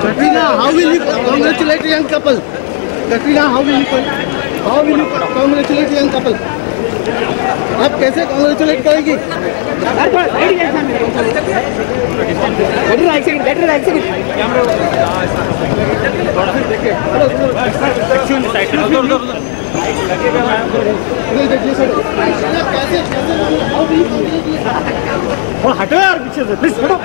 Katrina, how will you congratulate young couple? Katrina, how will you congratulate young couple? आप कैसे congratulate करेंगी? हटो यार पीछे से प्लीज हटो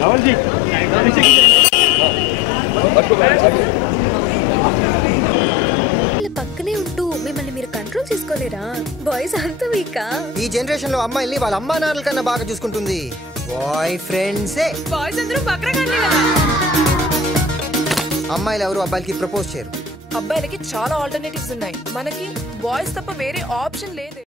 राहुल जी పక్కనే ఉంటూ మిమ్మల్ని మీరు కంట్రోల్ చేసుకోలేరా? బాయ్స్ అంత వీకా? ఈ జనరేషన్ లో అమ్మాయిల్ని వాళ్ళ అమ్మా నాన్నల కన్నా బాగా చూసుకుంటుంది బాయ్ ఫ్రెండ్సే. బాయ్స్ అందరూ బక్రగానే కదా. అమ్మాయిలు ఎవరు అబ్బాయిలకి ప్రపోజ్ చేయరు. అబ్బాయిలకి చాలా ఆల్టర్నేటివ్స్ ఉన్నాయి, మనకి బాయ్స్ తప్ప వేరే ఆప్షన్ లేదు.